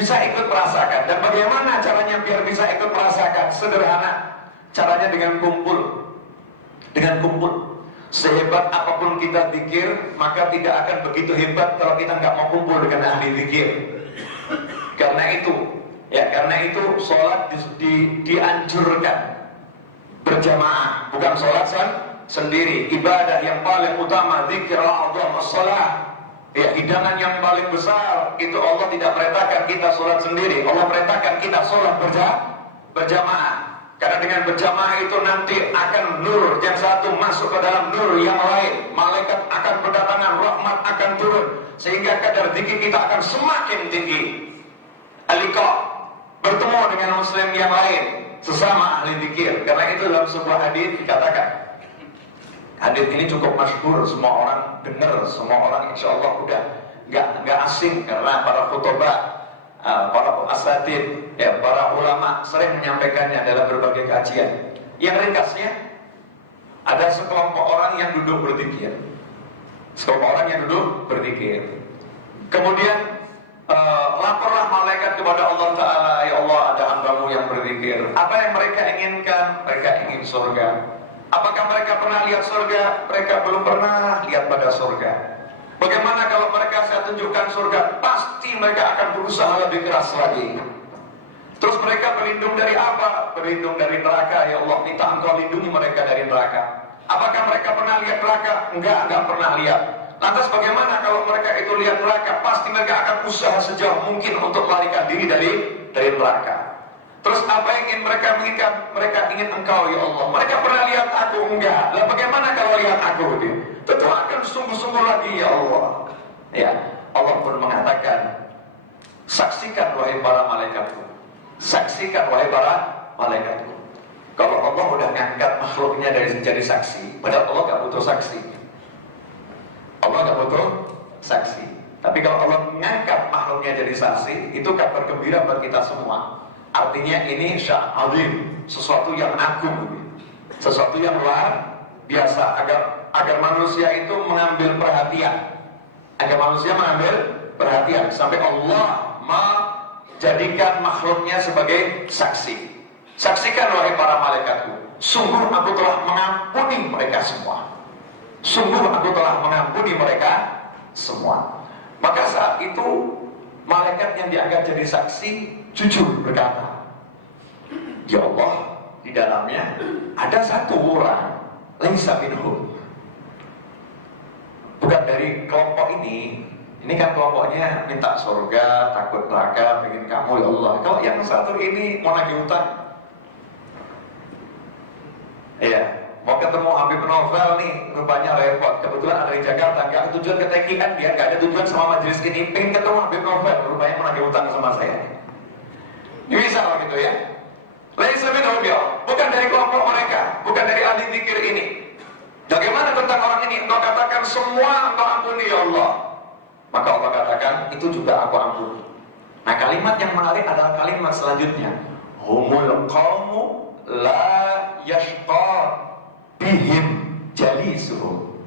bisa ikut merasakan. Dan bagaimana caranya biar bisa ikut merasakan? Sederhana. Caranya dengan kumpul. Dengan kumpul. Sehebat apapun kita zikir, maka tidak akan begitu hebat kalau kita nggak mau kumpul dengan ahli zikir. Karena itu sholat dianjurkan berjamaah, bukan sholat sendiri. Ibadah yang paling utama, zikir a'zam as-shalah. Ya, hidangan yang paling besar itu Allah tidak perintahkan kita sholat sendiri. Allah perintahkan kita sholat berjamaah. Karena dengan berjamaah itu nanti akan nur yang satu masuk ke dalam nur yang lain. Malaikat akan berdatangan, rahmat akan turun, sehingga kadar zikir kita akan semakin tinggi. Al-liqa, bertemu dengan muslim yang lain, sesama ahli zikir. Karena itu dalam sebuah hadis dikatakan, hadis ini cukup masyhur, semua orang dengar, semua orang insya Allah udah nggak asing, karena para khutbah, para asatid, ya, para ulama sering menyampaikannya dalam berbagai kajian. Yang ringkasnya, ada sekelompok orang yang duduk berzikir. Sekelompok orang yang duduk berzikir. Kemudian laporlah malaikat kepada Allah Ta'ala, ya Allah, ada hamba-Mu yang berzikir. Apa yang mereka inginkan? Mereka ingin surga. Apakah mereka pernah lihat surga? Mereka belum pernah lihat pada surga. Bagaimana kalau mereka saya tunjukkan surga? Pasti mereka akan berusaha lebih keras lagi. Terus mereka berlindung dari apa? Berlindung dari neraka. Ya Allah, minta Engkau lindungi mereka dari neraka. Apakah mereka pernah lihat neraka? Enggak pernah lihat. Lantas bagaimana kalau mereka itu lihat neraka? Pasti mereka akan usaha sejauh mungkin untuk melarikan diri dari neraka. Terus apa yang ingin mereka inginkan? Mereka ingin Engkau, ya Allah. Mereka pernah lihat aku? Enggak. Lah bagaimana kalau lihat aku? Tentu akan sungguh-sungguh lagi, ya Allah. Ya, Allah pun mengatakan, saksikan wahai para malaikatku. Saksikan wahai para malaikatku. Kalau Allah udah ngangkat makhluknya dari jadi saksi, padahal Allah gak butuh saksi. Allah gak butuh saksi. Tapi kalau Allah mengangkat makhluknya jadi saksi, itu kabar gembira buat kita semua. Artinya ini sya'an azim, sesuatu yang agung, sesuatu yang luar biasa, agar manusia itu mengambil perhatian, agar manusia mengambil perhatian sampai Allah menjadikan makhluknya sebagai saksi. Saksikan wahai para malaikatku, sungguh aku telah mengampuni mereka semua. Sungguh aku telah mengampuni mereka semua. Maka saat itu malaikat yang dianggap jadi saksi jujur berkata, ya Allah, di dalamnya ada satu orang, laisa minhum, bukan dari kelompok ini. Ini kan kelompoknya minta surga, takut neraka, pengen kamu, ya Allah. Kalau yang satu ini mau nagih utang, ya, mau ketemu Habib Novel nih, rupanya repot. Kebetulan ada di Jakarta, nggak ada tujuan ke TKN, dia nggak ada tujuan sama majelis ini, pengen ketemu Habib Novel, rupanya mau nagih utang sama saya. Bisa gitu ya. Laisa minhum, bukan dari kelompok mereka, bukan dari ahli zikir ini. Bagaimana tentang orang ini? Engkau katakan semua Engkau ampuni, ya Allah. Maka Allah katakan itu juga aku ampuni. Nah, kalimat yang menarik adalah kalimat selanjutnya, humul qaumu la yashqa bihim jalisuhum.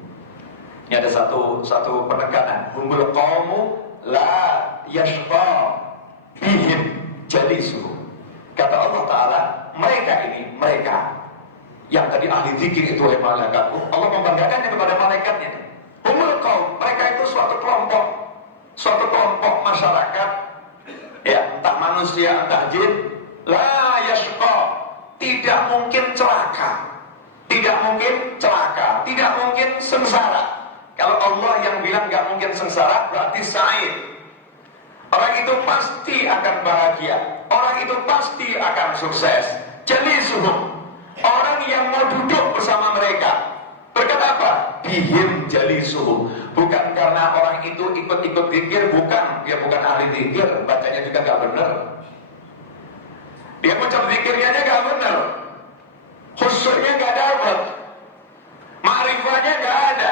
Ini ada satu penekanan, humul qaumu la yashqa bihim jalisuhum. Kata Allah Ta'ala, mereka yang tadi ahli zikir itu oleh malaikatku, Allah membanggakannya kepada malaikatnya. Umul qaum, mereka itu suatu kelompok masyarakat, ya, entah manusia, entah jin, la yashqa, tidak mungkin celaka, tidak mungkin sengsara. Kalau Allah yang bilang gak mungkin sengsara, berarti sa'id. Orang itu pasti akan bahagia, orang itu pasti akan sukses. Jadi orang yang mau duduk bersama mereka, berkata apa? Bihim jalisuhum. Bukan karena orang itu ikut-ikut zikir, bukan. Dia bukan ahli zikir, bacanya juga gak benar. Dia ucap zikirnya gak benar, khusyuknya gak dapat, ma'rifahnya gak ada.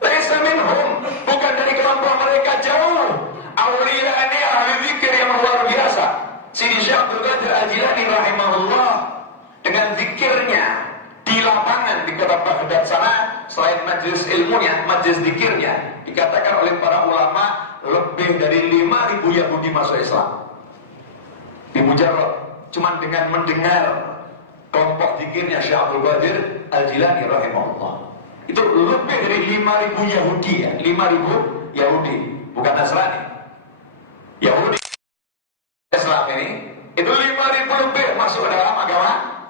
Laisa minhum, bukan dari kelompok mereka, jauh. Aulia ini ahli zikir yang luar biasa. Sidi Syekh Abdul Qadir Al-Jilani rahimahullah, dengan zikirnya di lapangan di kota Baghdad sana, selain majelis ilmunya, majelis zikirnya, dikatakan oleh para ulama lebih dari 5.000 Yahudi masuk Islam. Bimujarrad, cuman dengan mendengar kelompok zikirnya Syekh Abdul Qadir Al-Jilani rahimahullah. Itu lebih dari 5.000 Yahudi ya, 5.000 Yahudi, bukan Nasrani. Yahudi Islam ini itu 5.000 lebih masuk ke dalam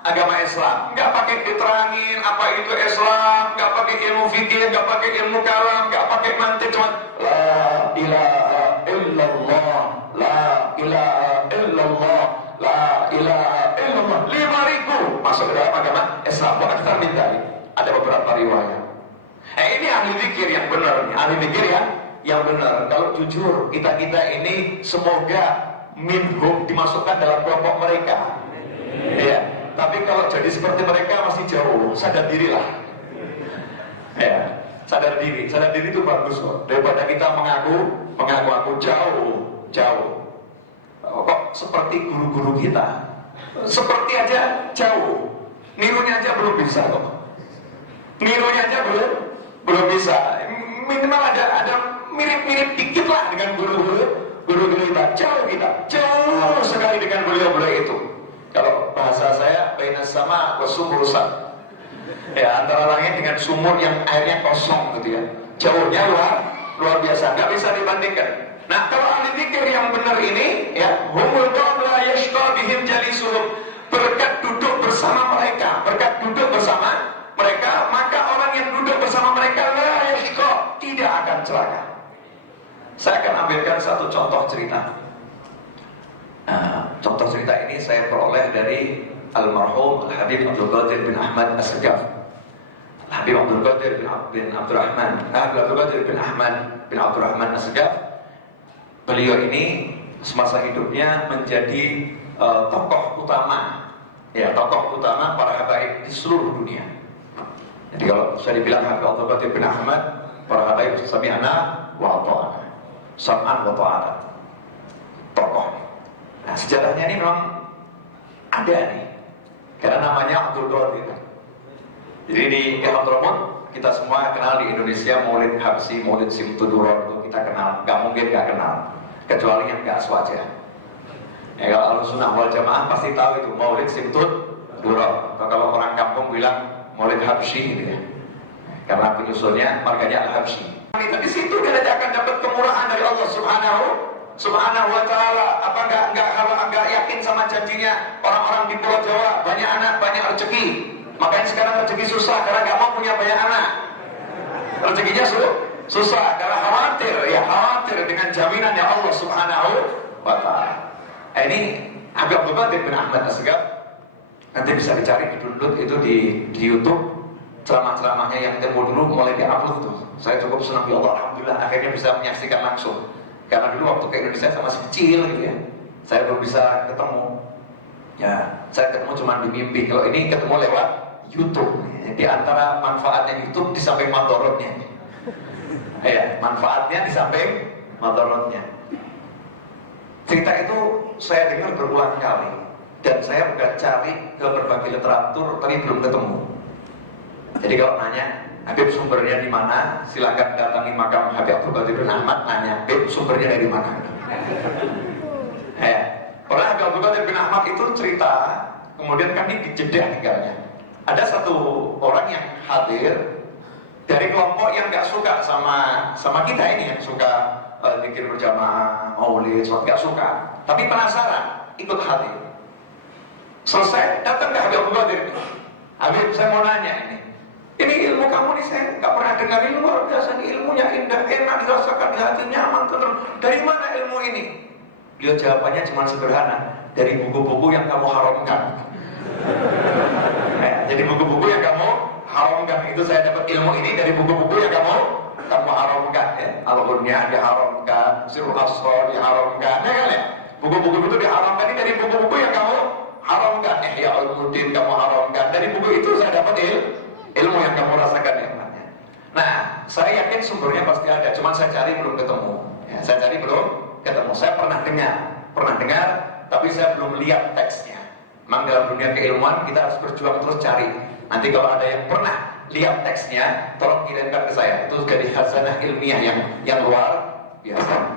agama Islam. Nggak pakai diterangin apa itu Islam, nggak pakai ilmu fikih, nggak pakai ilmu kalam, nggak pakai mantik, cuma la ilaha illallah, la ilaha illallah, la ilaha illallah. 5.000 masuk ke dalam agama Islam. Bukan kita minta. Ada beberapa riwayat. Ini ahli zikir yang benar, ahli zikir yang benar. Kalau jujur kita ini semoga minhum dimasukkan dalam kelompok mereka. Ya. Tapi kalau jadi seperti mereka masih jauh. Sadar dirilah. Ya. Sadar diri itu bagus kok. Daripada kita mengaku aku jauh. Kok seperti guru-guru kita. Seperti aja jauh. Nirunya aja belum bisa kok. Nirunya aja belum bisa. Minimal ada mirip-mirip dikit lah dengan guru-guru kita. Jauh sekali dengan beliau-beliau itu. Kalau bahasa saya bainas sama wa sumurusan. Ya, antara langit dengan sumur yang airnya kosong gitu ya. Jauhnya luar biasa, nggak bisa dibandingkan. Nah, kalau ahli zikir yang benar ini ya, humul qaum la yashqa bihim jalisuhum. Berkat duduk bersama mereka, maka orang yang duduk bersama mereka la yashqa, tidak akan celaka. Saya akan ambilkan satu contoh cerita. Contoh cerita ini saya peroleh dari almarhum Habib Abdul Qadir bin Ahmad As-Segaf. Habib Abdul Qadir bin Abdurrahman bin Abdurrahman As-Segaf. Beliau ini semasa hidupnya menjadi tokoh utama para habaib di seluruh dunia. Jadi kalau saya dibilang Habib Abdul Qadir bin Ahmad, para habaib sami'ana wa ata'ana, sam'an wa ta'ana, tokoh. Nah, sejarahnya ini memang ada nih, karena namanya Abdul Qadir. Jadi di Hadramaut kita semua kenal di Indonesia Maulid Habsyi, Maulid Simtudurar itu kita kenal, nggak mungkin nggak kenal, kecuali yang nggak aswaja. Ya, kalau Ahlussunnah wal Jamaah pasti tahu itu Maulid Simtudurar. Atau kalau orang kampung bilang Maulid Habsyi gitu ya, karena penyusunnya marganya Al-Habsyi. Di situ dia akan dapat kemurahan dari Allah Subhanahu wa ta'ala. Apa enggak yakin sama janjinya orang-orang di Pulau Jawa, banyak anak, banyak rezeki. Makanya sekarang rezeki susah karena enggak mau punya banyak anak. Rezekinya susah karena khawatir dengan jaminan yang Allah Subhanahu wa ta'ala. Ini Habib Abdul Qadir bin Ahmad As-Segaf. Nanti bisa dicari itu di YouTube. Ceramah-ceramahnya yang tempo dulu mulai di-upload tuh. Saya cukup senang, ya Allah, alhamdulillah akhirnya bisa menyaksikan langsung. Karena dulu waktu ke Indonesia sama masih kecil gitu ya, saya belum bisa ketemu. Ya, saya ketemu cuma di mimpi. Kalau ini ketemu lewat YouTube. Di antara manfaatnya YouTube di samping madorotnya. Ya, manfaatnya di samping madorotnya. Cerita itu saya dengar berulang kali dan saya udah cari ke berbagai literatur tapi belum ketemu. Jadi kalau nanya Habib sumbernya di mana? Silakan datangi makam Habib Abdul Qadir bin Ahmad, nanya Habib sumbernya dari mana? Orang Habib Abdul Qadir bin Ahmad itu cerita, kemudian kan ini di Jeddah tinggalnya. Ada satu orang yang hadir dari kelompok yang nggak suka sama kita ini, yang suka zikir berjamaah, maulid, nggak suka, tapi penasaran, ikut hadir. Selesai, datang ke Habib Abdul Qadir. Habib, saya mau nanya ini ilmu kamu nih, saya nggak pernah dengar, ini luar biasa, ilmunya indah, enak dirasakan di hati, nyaman, tenang. Dari mana ilmu ini? Dia jawabannya cuma sederhana, dari buku-buku yang kamu haramkan. Jadi buku-buku yang kamu haramkan, itu saya dapat ilmu ini dari buku-buku yang kamu haramkan. Al-Ghuniyah diharamkan, Sirul Asrar diharamkan, buku-buku itu diharamkan, ini dari buku-buku yang kamu haramkan. Ihya Ulumuddin kamu haramkan, dari buku itu saya dapat ilmu yang kamu rasakan nikmatnya. Nah, saya yakin sumbernya pasti ada, cuma saya cari belum ketemu. Saya pernah dengar, tapi saya belum lihat teksnya. Memang dalam dunia keilmuan kita harus berjuang terus cari. Nanti kalau ada yang pernah lihat teksnya, tolong kirimkan ke saya. Itu jadi khazanah ilmiah yang luar biasa.